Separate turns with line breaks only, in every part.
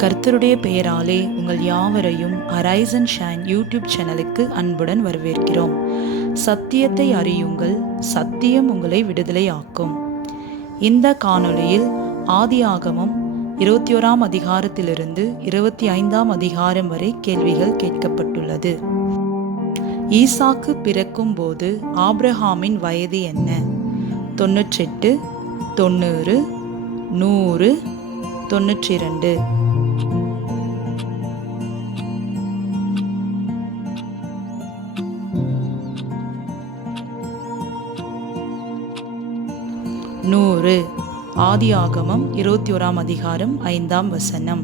கர்த்தருடைய பெயராலே உங்கள் யாவரையும் அரைசன் ஷைன் யூடியூப் சேனலுக்கு அன்புடன் வரவேற்கிறோம். சத்தியத்தை அறியுங்கள் சத்தியம் உங்களை விடுதலையாக்கும். இந்த காணொளியில் ஆதியாகமம் இருபத்தி ஓராம் அதிகாரத்திலிருந்து இருபத்தி ஐந்தாம் அதிகாரம் வரை கேள்விகள் கேட்கப்பட்டுள்ளது. ஈசாக்கு பிறக்கும் போது ஆப்ரஹாமின் வயது என்ன? தொண்ணூற்றெட்டு தொண்ணூறு நூறு தொண்ணூற்றி ரெண்டு நூறு. ஆதி ஆகமம் இருபத்தி ஓராம் அதிகாரம் ஐந்தாம் வசனம்.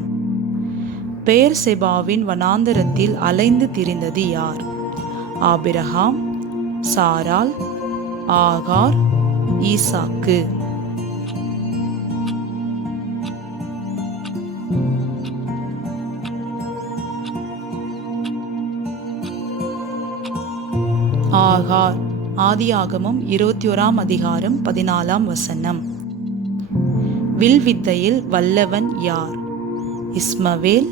பெயர் செபாவின் வனாந்தரத்தில் அலைந்து திரிந்தது யார்? ஆபிரகாம் சாரால் ஆகார் ஈசாக்கு. ஆகார் ஆதியாகமும் இருபத்தி ஓராம் அதிகாரம் பதினாலாம் வசனம். வில்வித்தையில் வல்லவன் யார்? இஸ்மவேல்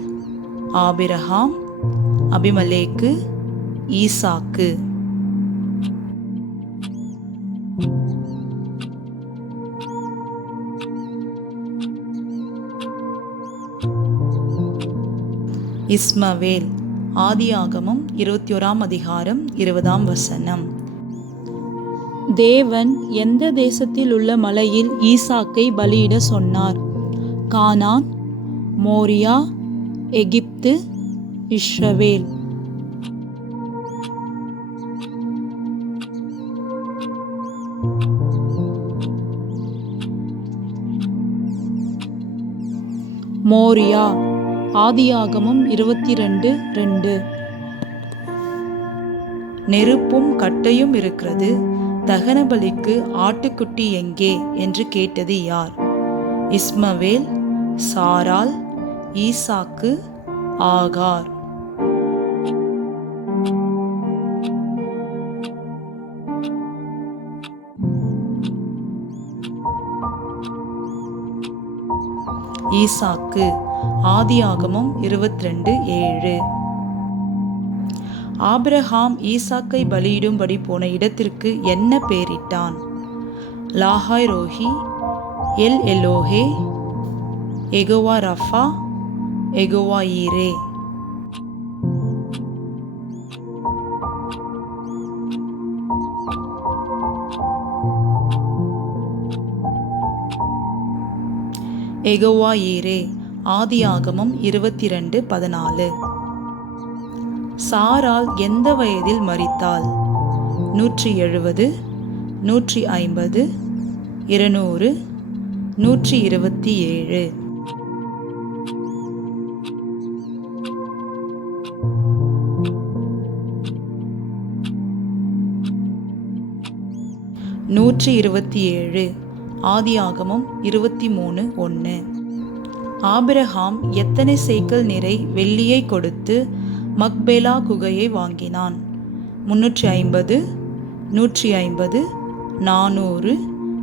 ஆபிரஹாம் அபிமலேக்கு ஈசாக்கு. இஸ்மவேல் ஆதியாகமும் இருபத்தி ஓராம் அதிகாரம் இருபதாம் வசனம். தேவன் எந்த தேசத்தில் உள்ள மலையில் ஈசாக்கை பலியிட சொன்னார்? கானான் மோரியா எகிப்து இஸ்ரவேல். மோரியா ஆதியாகமும் இருபத்தி ரெண்டு ரெண்டு. நெருப்பும் கட்டையும் இருக்கிறது. தகனபலிக்கு ஆட்டுக்குட்டி எங்கே? என்று கேட்டது யார்? இஸ்மவேல் சாரால் ஈசாக்கு ஆகார். ஈசாக்கு ஆதியாகமம் இருபத்தி ரெண்டு ஏழு. ஆபிரஹாம் ஈசாக்கை பலியிடும்படி போன இடத்திற்கு என்ன பெயரிட்டான் லாஹாய் ரோஹி எல் எலோஹே எகோவா ரஃபா எகோவா ஈரே. எகோவா ஈரே ஆதியாகமம் இருபத்தி ரெண்டு பதினாலு. சாரால் எந்த வயதில் மறித்தாள் நூற்றி எழுபது நூற்றி ஐம்பது இருநூறு நூற்றி இருபத்தி ஏழு. நூற்றி இருபத்தி ஏழு ஆதியாகமம் இருபத்தி மூணு ஒன்று ஆபிரஹாம் எத்தனை சேக்கல் நிறை வெள்ளியை கொடுத்து மக்பேலா குகையை வாங்கினான். முன்னூற்றி ஐம்பது நூற்றி ஐம்பது நானூறு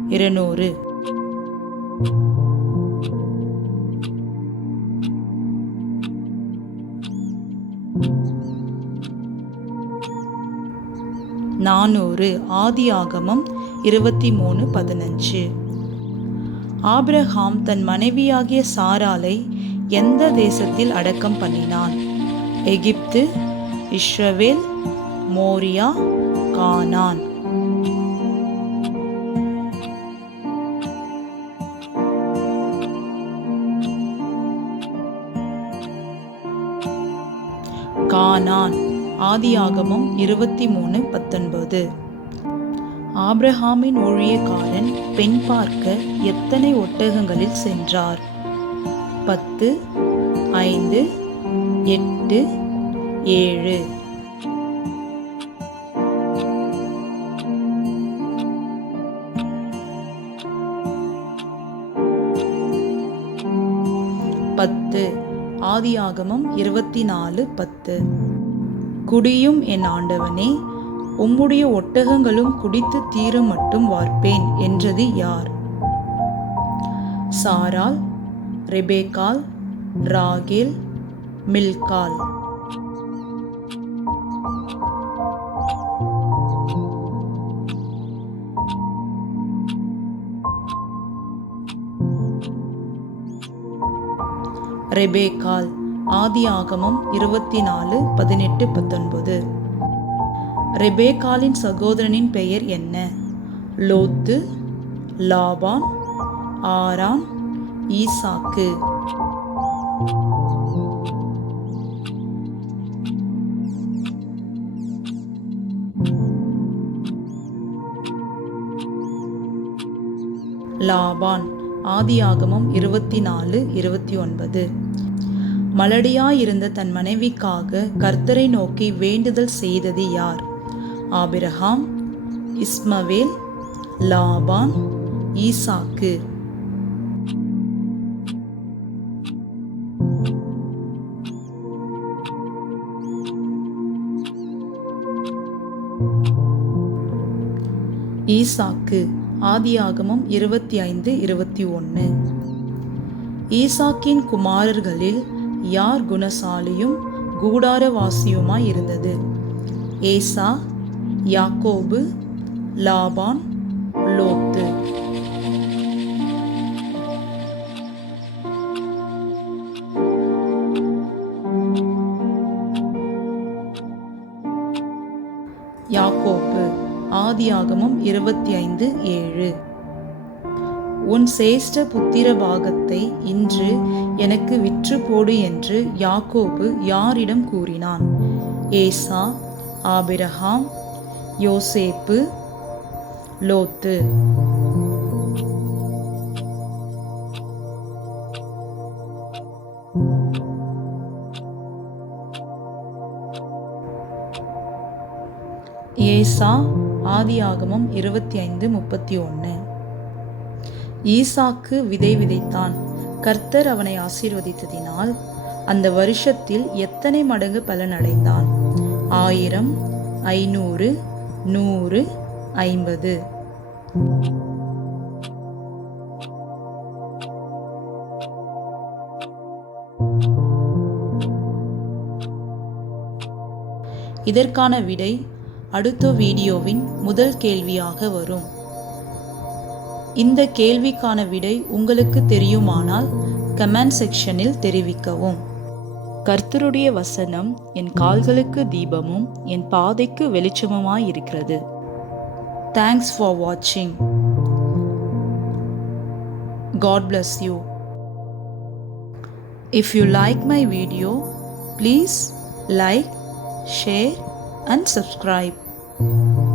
இருநூறு. நானூறு ஆதி ஆகமம் இருபத்தி மூணு பதினஞ்சு. ஆப்ரஹாம் தன் மனைவியாகிய சாராலை எந்த தேசத்தில் அடக்கம் பண்ணினான்? எகிப்து இஸ்ரவேல் மோரியா கானான். கானான் ஆதியாகமம் இருபத்தி மூணு பத்தொன்பது. ஆப்ரஹாமின் ஊழியக்காரன் பெண் பார்க்க எத்தனை ஒட்டகங்களில் சென்றார்? பத்து ஐந்து எட்டு ஏழு. பத்து. ஆதியாகமம் இருபத்தி நாலு பத்து. குடியும் என் ஆண்டவனே உம்முடைய ஒட்டகங்களும் குடித்து தீர மட்டும் வார்ப்பேன் என்றது யார்? சாரால் ரெபேக்கால் ராகேல் மில்கால். ரெபேக்கால் ஆதியாகமம் இருபத்தி நாலு பதினெட்டு பத்தொன்பது. ரெபேக்காலின் சகோதரனின் பெயர் என்ன? லோத்து லாபான் ஆரான் ஈசாக்கு. லாபான் ஆதியாகமம் இருபத்தி நாலு இருபத்தி ஒன்பது மலடியாயிருந்த தன் மனைவிக்காக கர்த்தரை நோக்கி வேண்டுதல் செய்தது யார்? ஆபிரஹாம் இஸ்மவேல் லாபான் ஈசாக்கு. ஈசாக்கு. ஆதியாகமம் இருபத்தி ஐந்து இருபத்தி ஒன்று. ஈசாக்கின் குமாரர்களில் யார் குணசாலியும் கூடாரவாசியுமாய் இருந்தது? ஏசா யாக்கோபு லாபான் லோத்து. யாக்கோப்பு ஆதியாகமம் இருபத்தி ஐந்து ஏழு. உன் சேஷ்ட புத்திர பாகத்தை இன்று எனக்கு விற்று போடு என்று யாக்கோபு யாரிடம் கூறினான். ஏசா ஆபிரஹாம் யோசேப்பு லோத்து. ஏசா ஆதியாகமம் இருபத்தி ஐந்து முப்பத்தி ஒன்று ஈசாக்கு விதை விதைத்தான். கர்த்தர் அவனை ஆசீர்வதித்ததினால் அந்த வருஷத்தில் எத்தனை மடங்கு பலன் அடைந்தான்? ஆயிரம் ஐநூறு நூறு ஐம்பது. இதற்கான விடை அடுத்த வீடியோவின் முதல் கேள்வியாக வரும் இந்த கேள்விக்கான விடை உங்களுக்கு தெரியுமானால் கமெண்ட் செக்ஷனில் தெரிவிக்கவும் கர்த்தருடைய வசனம் என் கால்களுக்கு தீபமும் என் பாதைக்கு வெளிச்சமுமாய் இருக்கிறது தேங்க்ஸ் ஃபார் வாட்சிங் God bless you. If you like my video, please like, share and subscribe. Thank you.